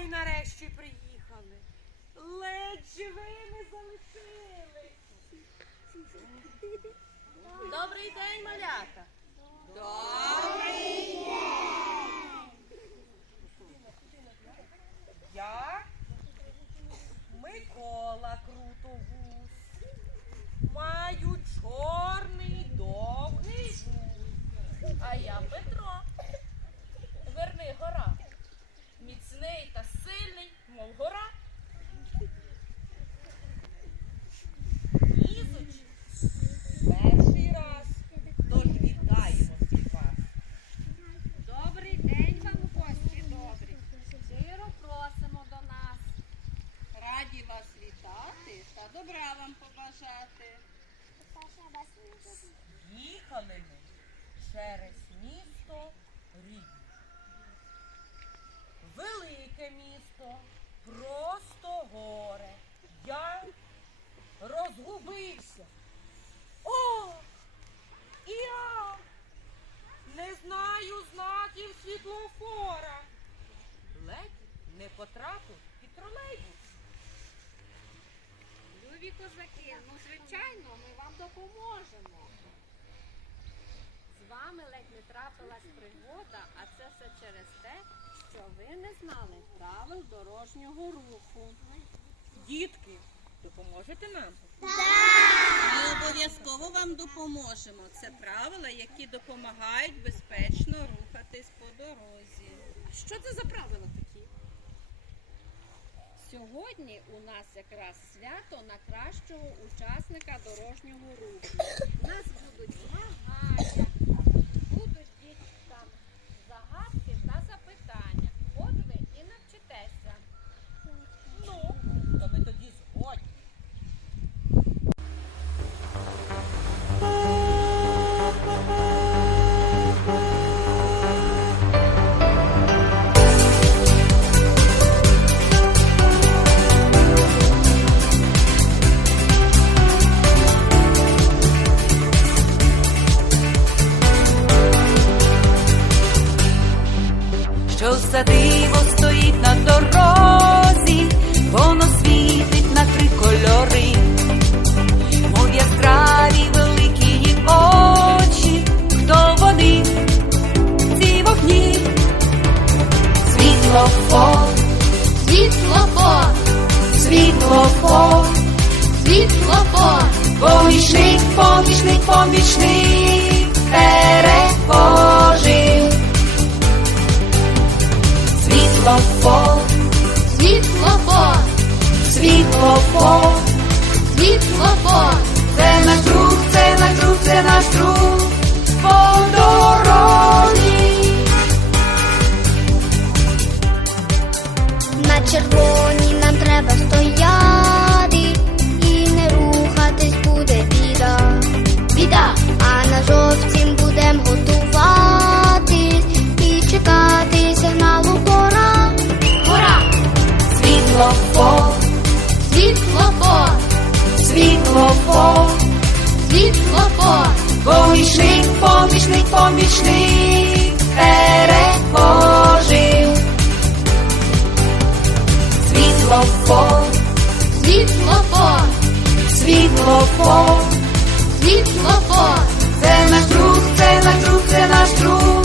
Ой, нарешті приїхали. Ледь живими залишили. Добрий день, малята. Я Микола Крутогуз. Маю чорний вам. Їхали ми через місто Рівне. Велике місто, просто горе. Я розгубився. О! І я не знаю знаків світлофора. Ледь не потрапив під тролейбус. Любі козаки, ну звичайно, ми вам допоможемо. З вами ледь не трапилась пригода, а це все через те, що ви не знали правил дорожнього руху. Дітки, допоможете нам? Ми обов'язково вам допоможемо. Це правила, які допомагають безпечно рухатись по дорозі. Що це за правила? Сьогодні у нас якраз свято на кращого учасника дорожнього руху. Помічник, помічник, помічник, перехожий. Світлофор, Світлофор! світлофор, Світлофор! це наш друг, це наш друг, це наш друг помічник, помічник, помічник, по, світло по світло світлофор, це наш друг, це наш друг, це наш друг.